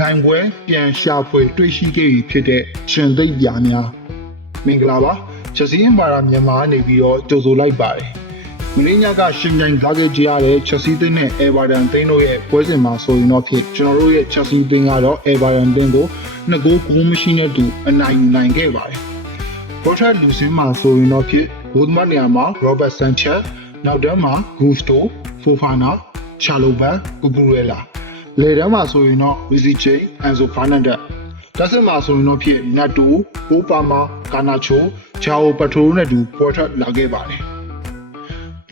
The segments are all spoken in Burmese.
နိုင်ပွဲပြန်ရှာဖွေတွေ့ရှိခဲ့ပြီဖြစ်တဲ့ရှင်သိပ်ပြာများမင်္ဂလာပါချက်စီမာရာမြန်မာနေပြီးတော့ကြိုဆိုလိုက်ပါတယ်မင်းညကရှင်ပြိုင်ကားခဲ့ကြရတဲ့ချက်စီသိန်းနဲ့အေဗာတန်သိန်းတို့ရဲ့ပွဲစဉ်မှာဆိုရင်တော့ဖြစ်ကျွန်တော်တို့ရဲ့ချက်စီသိန်းကတော့အေဗာတန်သိန်းကို2ဂိုး9မရှိနဲ့တူအနိုင်ယူနိုင်ခဲ့ပါတယ်ဘော့ထက်လူစင်းမှာဆိုရင်တော့ဖြစ်ဘိုးသမားနေရာမှာရောဘတ်ဆန်ချက်နောက်တန်းမှာဂူစတိုဖိုဖာနာချာလိုဘန်ကူကူရဲလာလေတန်းမှာဆိုရင်တော့ဝီစီချင်းအန်ဆိုဖာနန်ဒက်တက်ဆင်မှာဆိုရင်တော့ဖြစ်နတ်တိုကိုပါမာကာနာချိုဂျာအိုပထိုနဲ့တူပေါ်ထွက်လာခဲ့ပါတယ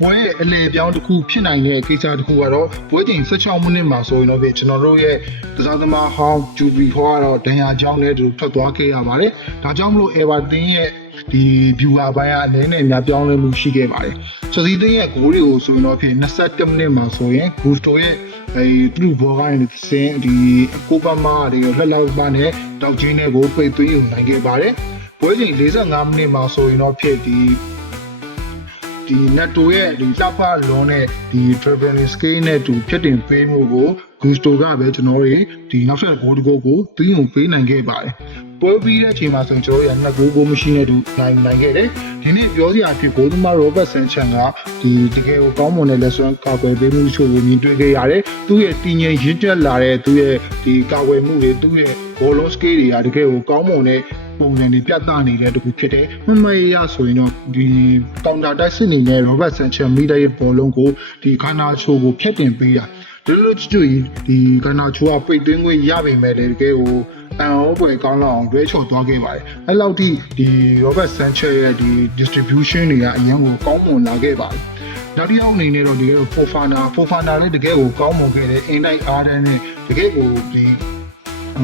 ်ပွဲရဲ့အလေပြောင်းတစ်ခုဖြစ်နိုင်တဲ့ကိစ္စတစ်ခုကတော့ပွဲချိန်16မိနစ်မှာဆိုရင်တော့ဖြစ်ကျွန်တော်တို့ရဲ့ကစားသမားဟောင်းဂျူဘီဟောကတော့ဒဏ်ရာကြောင်းနဲ့တူထွက်သွားခဲ့ရပါတယ်ဒါကြောင့်မလို့အေဗာတင်ရဲ့ဒီ viewer ဘိုင်းကအနည်းနဲ့အများပြောင်းလဲမှုရှိခဲ့ပါတယ်ချက်စီတင်းရဲ့ဂိုးတွေကိုဆိုရင်တော့ဖြစ်21မိနစ်မှာဆိုရင်ဂူစတိုရဲ့သူ့ဘောကနေစင်းဒီကိုပါမာတွေလှက်လောက်ပါနဲ့တောက်ချင်းနဲ့ကိုပိတ်သွင်းယူနိုင်ခဲ့ပါတယ်ပွဲချိန်45မိနစ်မှာဆိုရင်တော့ဖြစ်ဒီနတ်တိုရဲ့ဒီတပ်ဖလွန်နဲ့ဒီ traveling scale နဲ့တူဖြစ်တင်ပေးမှုကိုဂူစတိုကပဲကျွန်တော်တို့ဒီနောက်ဆက်ဂိုးတစ်ဂိုးကိုသွင်းယူပေးနိုင်ခဲ့ပါတယ်ပွဲပြီးတဲ့အချိန်မှာဆိုရင်ကျွန်တော်တို့ရ2ဂိုးကိုမရှိနဲ့တူနိုင်ခဲ့တယ်ဒီနေ့ပြောစရာဖြစ်ဘိုးသမားရောဘတ်ဆန်ချန်ကဒီတကယ်ကိုကောင်းမွန်တဲ့လက်စွမ်းကာကွယ်ပေးမှုချို့ကိုမြင်တွေ့ခဲ့ရတယ်သူ့ရဲ့တည်ငြိမ်ရင့်ကျက်လာတဲ့သူ့ရဲ့ဒီကာကွယ်မှုတွေသူ့ရဲ့ဘောလုံးစကေးတွေကတကယ်ကိုကောင်းမွန်တဲ့ပုံစံတွေပြသနေတဲ့တခုဖြစ်တယ်။မရဆိုရင်တော့ဒီကောင်တာတိုက်စစ်နေတဲ့ Robert Sanchez မိတဲ့ဘောလုံးကိုဒီခါနာချိုကိုဖျက်တင်ပေးတာ။ဒီလိုချွတ်ဒီခါနာချိုကပိတ်သွင်းခွင့်ရပေမဲ့တကယ်ကိုအန်အောပွဲကောင်းလောက်အောင်တွဲချော်သွားခဲ့ပါတယ်။အဲ့လောက်ထိဒီ Robert Sanchez ရဲ့ဒီ distribution တွေကအရင်ကိုကောင်းမွန်လာခဲ့ပါတယ်။နောက်တစ်ယောက်အနေနဲ့တော့ဒီဖိုဖာနာလည်းတကယ်ကိုကောင်းမွန်ခဲ့တဲ့အင်တိုက်အားတန်းနဲ့တကယ်ကိုဒီ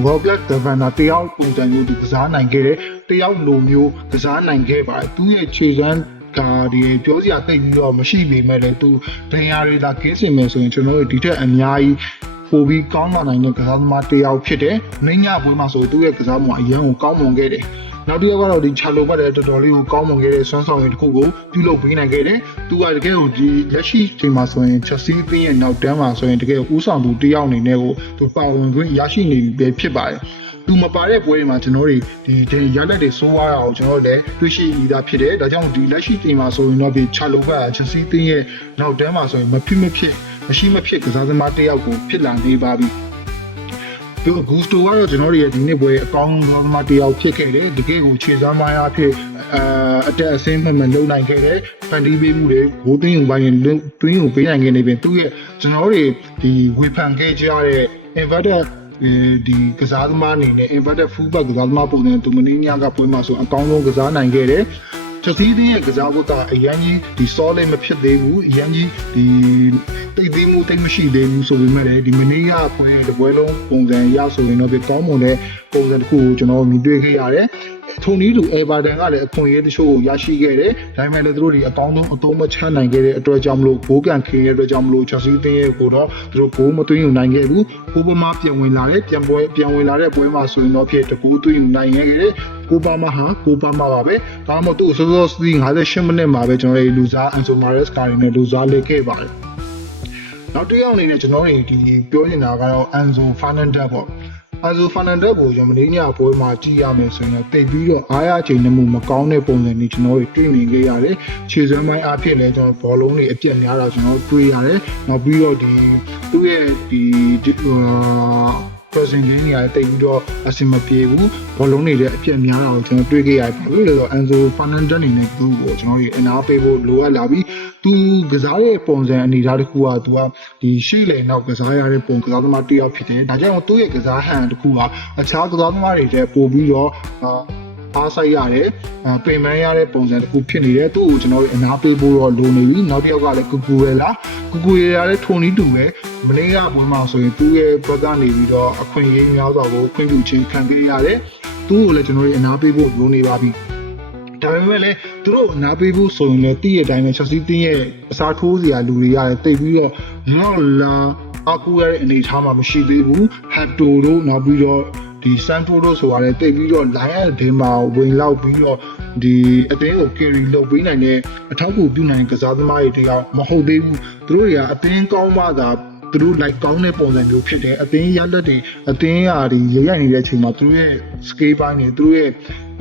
ဘောပြတ်ဒဗန်နာတယောက်ပုံစံမျိုးဒီကစားနိုင်ခဲ့တယ်တယောက်လိုမျိုးကစားနိုင်ခဲ့ပါတယ်သူရဲ့ခြေစမ်းကဒီပြောစရာသိပြီးတော့မရှိပေမဲ့လည်းသူဒဏ်ရာတွေလာကင်းစင်မယ်ဆိုရင်ကျွန်တော်တို့ဒီထက်အများကြီးပိုပြီးကောင်းလာနိုင်တဲ့ကစားသမားတယောက်ဖြစ်တယ်။နိုင်ညပွဲမှာဆိုသူ့ရဲ့ကစားမှုအရင်ကကောင်းမွန်ခဲ့တယ်။နောက်တစ်ယောက်ကတော့ဒီချာလိုဘတ်တဲ့တော်တော်လေးကိုကောင်းမွန်ခဲ့တဲ့ဆွမ်းဆောင်ရည်တစ်ခုကိုပြုလုပ်ပေးနိုင်ခဲ့တယ်။သူကတကယ်ကိုဒီလက်ရှိချိန်မှာဆိုရင်ချက်စီးသိရဲ့နောက်တန်းမှာဆိုရင်တကယ်ဦးဆောင်သူတယောက်အနေနဲ့ကိုသူပါဝင်ခွင့်ရရှိနေပြီပဲဖြစ်ပါတယ်။သူမပါတဲ့ပွဲတွေမှာကျွန်တော်တို့ဒီရလက်တွေစိုးရတာကိုကျွန်တော်တို့လည်းတွေ့ရှိရတာဖြစ်တယ်။ဒါကြောင့်ဒီလက်ရှိချိန်မှာဆိုရင်တော့ဒီချာလိုဘတ်ချက်စီးသိရဲ့နောက်တန်းမှာဆိုရင်မဖြစ်မရှိမဖြစ်ကစားသမားတယောက်ကိုဖြစ်လာနေပါပြီ။ဒီဂူစတိုကတော့ကျွန်တော်တို့ရဲ့ဒီနေ့ပွဲအကောင်းဆုံးသမားတယောက်ဖြစ်ခဲ့တယ်။တကယ်ကိုခြေစမ်းမိုင်းအဖြစ်အတက်အဆင်းမှန်လုံနိုင်ခဲ့တယ်။ဖန်တီးပေးမှုတွေဂိုးသွင်းယူပိုင်းသွင်းယူပေးနိုင်ခဲ့နေပြီ။သူရဲ့ကျွန်တော်တို့ဒီဝေဖန်ခဲ့ကြတဲ့ inverted ဒီကစားသမားအနေနဲ့ inverted fullback ကစားသမားပုံစံသူမင်းညကပွဲမှာဆိုအကောင်းဆုံးကစားနိုင်ခဲ့တယ်။ချက်စီးတဲ့ကစားဖို့ကအရင်ကြီးဒီ solid မဖြစ်သေးဘူးအရင်ကြီးဒီတိတ်သေးမှုတိတ်မရှိသေးဘူးဆိုပေမဲ့လည်းဒီမနေ့ကဖွင့်တဲ့ပွဲလုံးပုံစံရဆိုရင်တော့ကောင်းမွန်တဲ့ပုံစံတစ်ခုကိုကျွန်တော်မြင်တွေ့ခဲ့ရတယ်ထုံနည်းတူအေဗာတန်ကလည်းအခွင့်အရေးတချို့ကိုရရှိခဲ့တယ်ဒါပေမဲ့လည်းသူတို့တွေအကောင်းဆုံးအသုံးမချနိုင်ခဲ့တဲ့အတွက်ကြောင့်မလို့ဘိုးကန်ခင်းရဲ့အတွက်ကြောင့်မလို့ချက်စီးတင်းရဲ့ကိုတော့သူတို့ဂိုးမသွင်းယူနိုင်ခဲ့ဘူးကိုပမာပြန်ဝင်လာတဲ့ပြန်ဝင်လာတဲ့ပွဲမှာဆိုရင်တော့ဖြစ်တကူသွင်းယူနိုင်ခဲ့တယ်ကိုပါမာပါပဲဒါမှမဟုတ်သူ့စောစောစီး58မိနစ်မှာပဲကျွန်တော်တို့လူစားအန်ဆိုမာရက်စ်ကာရီနဲ့လူစားလေးခဲ့ပါတယ်နောက်တစ်ယောက်အနေနဲ့ကျွန်တော်တို့ဒီပြောနေတာကတော့အန်ဆိုဖာနန်ဒက်ပေါ့အန်ဆိုဖာနန်ဒက်ကိုကျွန်တော်မင်းညပွဲမှာကြည့်ရမယ်ဆိုရင်တော့တိတ်ပြီးတော့အားရချိန်နှမှုမကောင်းတဲ့ပုံစံတွေကျွန်တော်တို့တွေ့မြင်ခဲ့ရတယ်ခြေစွမ်းပိုင်းအားဖြင့်လည်းကျွန်တော်ဘောလုံးတွေအပြတ်များတာကျွန်တော်တွေ့ရတယ်နောက်ပြီးတော့ဒီသူ့ရဲ့ဒီperson ရင်းနေရာတိတ်ပြီးတော့အဆင်မပြေဘူးဘောလုံးတွေလည်းအပြည့်များတာကိုကျွန်တော်တွေ့ခဲ့ရတယ်ဘာလို့လဲဆိုတော့ Enzo Fernandez အနေနဲ့သူ့ကိုကျွန်တော်တို့အနာပေးဖို့လိုအပ်လာပြီးသူကစားတဲ့ပုံစံအနေအထားတစ်ခုကသူကဒီရှေ့လေနောက်ကစားရတဲ့ပုံကစားသမားတစ်ယောက်ဖြစ်တယ်ဒါကြောင့်သူ့ရဲ့ကစားဟန်တစ်ခုကအခြားကစားသမားတွေတဲ့ပို့ပြီးတော့အားဆိုင်ရတယ်ပင်ပန်းရတဲ့ပုံစံတစ်ခုဖြစ်နေတယ်သူ့ကိုကျွန်တော်တို့အနာပေးဖို့တော့လိုနေပြီနောက်တစ်ယောက်ကလည်းကူကူရဲလည်းထုံနီးတူပဲမနေ့ကပွဲမှာဆိုရင်သူ့ရဲ့ဘက်ကနေပြီးတော့အခွင့်အရေးများစွာကိုခွင့်ပြုခြင်းခံခဲ့ရတယ်သူ့ကိုလည်းကျွန်တော်တို့အနာပေးဖို့လိုနေပါပြီဒါပေမဲ့လည်းသူတို့အနာပေးဖို့ဆိုရင်လည်းတည့်ရဲ့အတိုင်းပဲချက်စီတင်းရဲ့အစားထိုးစရာလူတွေရတယ်တိတ်ပြီးတော့နောက်လာအကူရတဲ့အနေအထားမှာမရှိသေးဘူးဟက်တိုတို့နောက်ပြီးတော့ဒီစန်တိုတို့ဆိုရတယ်တိတ်ပြီးတော့ line ရဲ့ဘေးမှာဝင်လောက်ပြီးတော့ဒီအတင်းကို carry လုပ်ပေးနိုင်တဲ့အထောက်အကူပြုနိုင်ကစားသမားတွေတယောက်မဟုတ်သေးဘူးသူတို့တွေကအတင်းကောင်းမှသာ သူတို့ like ကောင်းတဲ့ပုံစံမျိုးဖြစ်တယ်အသင်းရလက်တွေအသင်းဟာဒီရရိုက်နေတဲ့အချိန်မှာသူတို့ရဲ့ scale ပိုင်းတွေသူတို့ရဲ့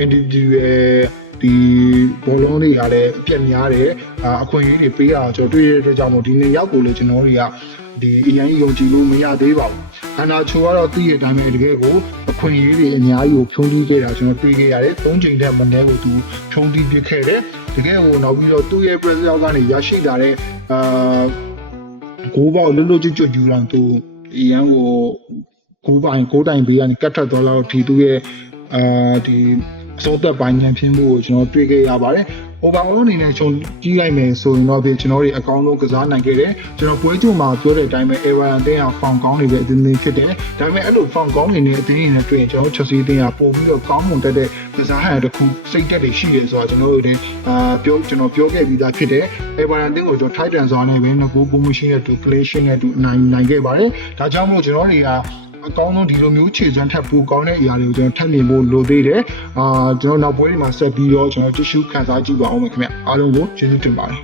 individual ဒီဘောလုံးတွေကလည်းအပြက်များတယ်အခွင့်အရေးတွေပေးရအောင်ကျွန်တော်တွေ့ရတဲ့အတွက်ကြောင့်မို့ဒီနေ့ရောက်ကိုလေကျွန်တော်တွေကဒီအရင်ယုံကြည်လို့မရသေးပါဘူး။အနာချိုကတော့သိတဲ့အတိုင်းပဲတကယ်ကိုအခွင့်အရေးတွေအများကြီးကိုဖြုံးတီးခဲ့တာကျွန်တော်တွေ့ခဲ့ရတယ်။၃ချိန်တက်မနည်းကိုသူဖြုံးတီးပြခဲ့တယ်။တကယ်ကိုနောက်ပြီးတော့သူ့ရဲ့ president ကနေရရှိလာတဲ့ဂိုးပေါက်လွတ်လွတ်ကျွတ်ကျွတ်ယူလာသူအရန်ကိုဂိုးတိုင်ပေးကနေကတ်ထက်သွားတော့ဒီသူ့ရဲ့ဒီအစောသက်ပိုင်းဉာဏ်ဖြင်းမှုကိုကျွန်တော်တွေ့ခဲ့ရပါတယ်။ overall အနေနဲ့ကျွန်တော်ကြီးလိုက်မယ်ဆိုရင်တော့ကျွန်တော်တွေအကောင်းဆုံးကစားနိုင်ခဲ့တယ်။ကျွန်တော်ပွဲကြိုမှာပြောတဲ့အတိုင်းပဲ Everton အသင်းကဖောင်ကောင်းနေတဲ့အသင်းဖြစ်တယ်။ဒါပေမဲ့အဲ့လိုဖောင်ကောင်းနေတဲ့အသင်းတွေနဲ့တွေ့ရင်ကျွန်တော် Chelsea အသင်းကပို့ပြီးတော့ကောင်းမွန်တတ်တဲ့ကစားဟန်တစ်ခုစိတ်တက်တွေရှိတယ်ဆိုတာကျွန်တော်တို့တွေကျွန်တော်ပြောခဲ့ပြီးသားဖြစ်တယ်။ Everton အသင်းကိုကျွန်တော် Titan ဆိုတာနဲ့ပဲငကိုးကိုမရှိတဲ့သူ Clash နဲ့သူနိုင်ခဲ့ပါတယ်။ဒါကြောင့်မို့ကျွန်တော်တွေကအကောင်းဆုံးဒီလိုမျိုးခြေစွမ်းထပ်ပိုကောင်းတဲ့အရာတွေကိုကျွန်တော်ထပ်မြင်ဖို့လိုသေးတယ်ကျွန်တော်နောက်ပွဲတွေမှာဆက်ပြီးတော့ကျွန်တော်ကြည့်ရှုခန်းစားကြည့်ပါအောင်ခင်ဗျအားလုံးကိုကျေးဇူးတင်ပါတယ်